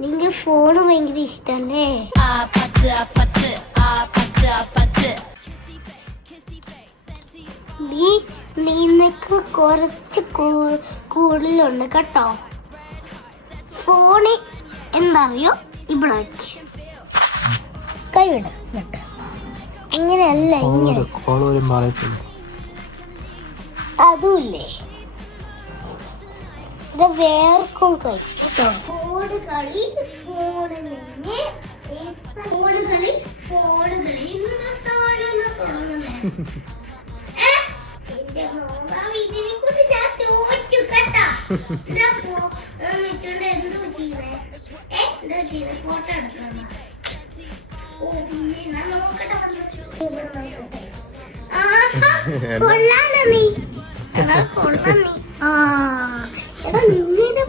നിങ്ങക്ക് ഫോണ് ഭയങ്കര ഇഷ്ടല്ലേ? നിനക്ക് കുറച്ച് കൂടുതലുണ്ട് കേട്ടോ. ഫോണ് എന്താറിയോ ഇവിടെ വയ്ക്ക, കൈവിട ഇങ്ങനെയല്ല, ഇങ്ങനെ അതുമില്ലേ ഇത് വേർക്കും കഴിക്കും. ഫോണ് കളി ഫോട്ടോ എടുക്കണം. കൊള്ളാലോ നീ, കൊള്ളാം നീ. ആ എടാ നിന്നെ